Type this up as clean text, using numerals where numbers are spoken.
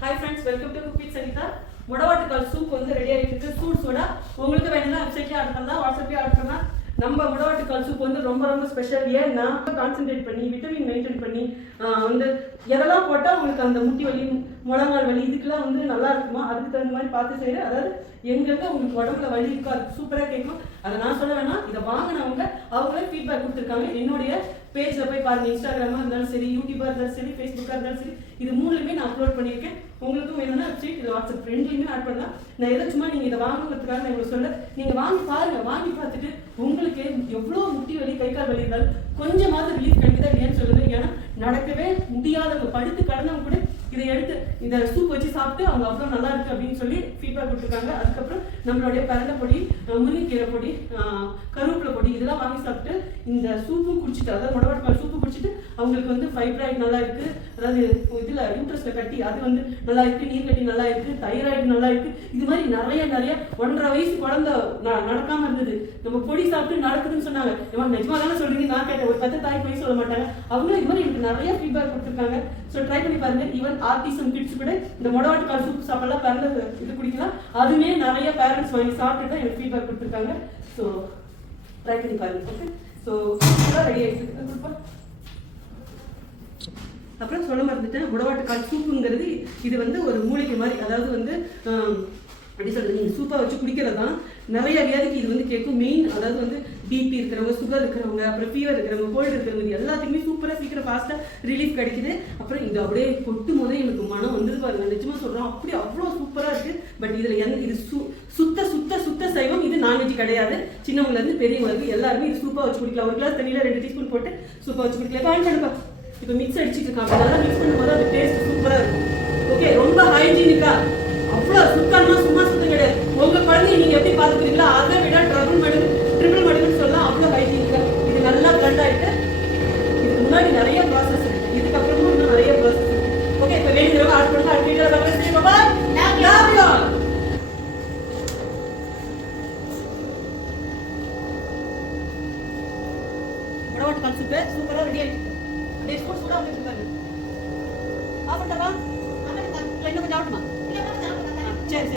Hi friends, welcome to Cook with Sangeeta. முடவாட்டுக்கால் soup வந்து ready ஆகிட்டு இருக்கு. சூடா உங்களுக்கு வேணும்னா வெப்சைட்லயே ஆர்டர் பண்ணலாம், வாட்ஸ்அப்லயே ஆர்டர் பண்ணலாம். நம்ம முடவாட்டுக்கால் சூப் வந்து ரொம்ப ரொம்ப ஸ்பெஷல். ஏன்னா கான்சென்ட்ரேட் பண்ணி விட்டமின் மெயின்டைன் பண்ணி வந்து எதெல்லாம் போட்டால் உங்களுக்கு அந்த முட்டி வலி முழங்கால் வலி இதுக்கெல்லாம் வந்து நல்லா இருக்குமா, அதுக்கு தகுந்த மாதிரி பார்த்து செய்கிறேன். அதாவது எங்களுக்கு உங்களுக்கு உடம்புல வலி இருக்கோ அது சூப்பராக கேட்கும். அதை நான் சொல்ல வேணாம், இதை வாங்கினவங்க அவங்களே ஃபீட்பேக் கொடுத்துருக்காங்க. என்னுடைய பேஜில் போய் பாருங்கள். இன்ஸ்டாகிராமாக இருந்தாலும் சரி, யூடியூபாக இருந்தாலும் சரி, ஃபேஸ்புக்காக இருந்தாலும் சரி, இது மூணுலையுமே நான் அப்லோட் பண்ணியிருக்கேன். உங்களுக்கும் வேணும்னா வெப்சைட் இது வாட்ஸ்அப் ஃப்ரெண்ட்லையுமே ஆட் பண்ணலாம். நான் எதை சும்மா நீங்கள் இதை வாங்குறதுக்காக நான் உங்களுக்கு சொல்ல, நீங்கள் வாங்கி பாருங்கள். வாங்கி பார்த்துட்டு உங்களுக்கு எவ்வளோ முட்டி வலி கை கால் வலி இருந்தாலும் கொஞ்சமாவது ரிலீஃப் கிடைக்குதா இல்லையான்னு சொல்லுங்கள். ஏன்னா நடக்கவே முடியாதவங்க படுத்து கடந்தவங்க கூட இதை எடுத்து இந்த சூப் வச்சு சாப்பிட்டு அவங்க அவ்வளோ நல்லா இருக்கு அப்படின்னு சொல்லி ஃபீட்பேக் கொடுத்துருக்காங்க. அதுக்கப்புறம் நம்மளுடைய பரண்டை பொடி, முருங்கைக்கீரை பொடி, கருவேப்பிலை பொடி இதெல்லாம் வாங்கி சாப்பிட்டு இந்த சூப்பும் குடிச்சிட்டு, அதாவது முடவாட்டுக்கால் சூப்பு குடிச்சிட்டு அவங்களுக்கு வந்து ஃபைப்ராய்டு நல்லா இருக்கு, அதாவது இதில் யூட்ரஸ்ல கட்டி அது வந்து நல்லா இருக்கு, நீர் கட்டி நல்லா இருக்கு, தைராய்டு நல்லா இருக்கு. இது மாதிரி நிறைய 1.5 வயசு குழந்தை நடக்காம இருந்தது, நம்ம பொடி சாப்பிட்டு நடக்குதுன்னு சொன்னாங்க. நிஜமா தானே சொல்றீங்க? நான் கேட்டேன், ஒரு 10 தாய் போய் சொல்ல மாட்டாங்க. அவங்களும் இது மாதிரி எனக்கு நிறைய ஃபீட்பேக் கொடுத்துருக்காங்க. ஸோ ட்ரை பண்ணி பாருங்க. ஈவன் ஆர்டிசம் கிட்ஸ் கூட இந்த முடவாட்டுக்கால் சூப் சாப்பிடலாம், பிறந்த இது குடிக்கலாம். அதுமே நிறைய பேரண்ட்ஸ் வாங்கி சாப்பிட்டு தான் எனக்கு ஃபீட்பேக் கொடுத்துருக்காங்க. ஸோ ட்ரை பண்ணி பாருங்க. ஓகே, ஸோ ரெடி ஆகிட்டு. அப்புறம் சொல்ல மறந்துட்டேன், முடவாட்டுக்கால் சூப்புங்கிறது இது வந்து ஒரு மூலிகை மாதிரி. அதாவது வந்து அப்படி சொல்றது, நீங்கள் சூப்பாக வச்சு குடிக்கிறது தான் நிறைய வியாதிக்கு இது வந்து கேட்கும். மெயின் அதாவது வந்து பிபி இருக்கிறவங்க, சுகர் இருக்கிறவங்க, அப்புறம் ஃபீவர் இருக்கிறவங்க, கோல்டு இருக்கிறவங்க எல்லாத்துக்குமே சூப்பராக சீக்கிரம் ஃபாஸ்ட்டாக ரிலீஃப் கிடைக்குது. அப்புறம் இது அப்படியே கொட்டும் போதே எனக்கு மனம் வந்துது பாருங்க. நிஜமாக சொல்கிறோம், அப்படி அவ்வளோ சூப்பராக இருக்குது. பட் இதில் இது சுத்த சைவம். இது நான்வெஜ் கிடையாது. சின்னவங்கலேருந்து பெரியவங்களுக்கு எல்லாருமே இது சூப்பாக வச்சு குடிக்கலாம். ஒரு கிளாஸ் தண்ணியில் 2 டீஸ்பூன் போட்டு சூப்பாக வச்சு குடிக்கலாம். காய்ச்சலுப்பா இப்போ மிக்ஸ் அடிச்சுட்டு இருக்காங்க, நல்லா மிக்ஸ் பண்ணும்போது அது டேஸ்ட் சூப்பராக இருக்கும். ஓகே, ரொம்ப ஹைஜீனிக்கா, அவ்வளோ சுத்தமா சும்மா சுத்தம் கிடையாது. உங்க குழந்தைய நீங்க எப்படி பாத்துக்கிறீங்களோ அதை விட ட்ரிபிள் மடங்குன்னு சொல்லலாம். அவ்வளோ ஹைஜீனிக்கா இது நல்லா பிளண்ட் ஆயிட்டு. இதுக்கு முன்னாடி நிறைய ப்ராசஸ் இருக்கு, இதுக்கப்புறமும் இன்னும் நிறைய ப்ராசஸ் இருக்கு. ஓகே, இப்போ வேணுங்கிறவங்க ஆட் பண்ணுங்க. முடவாட்டுக்கால் சூப்பு சூப்பரா ரெடி ஆயிடுச்சு. டேஸ்ட் சூடா வந்துருக்காங்க. ஆஃப் பண்ணவா? இன்னும் கொஞ்சம் ஆகட்டுமா? சரி.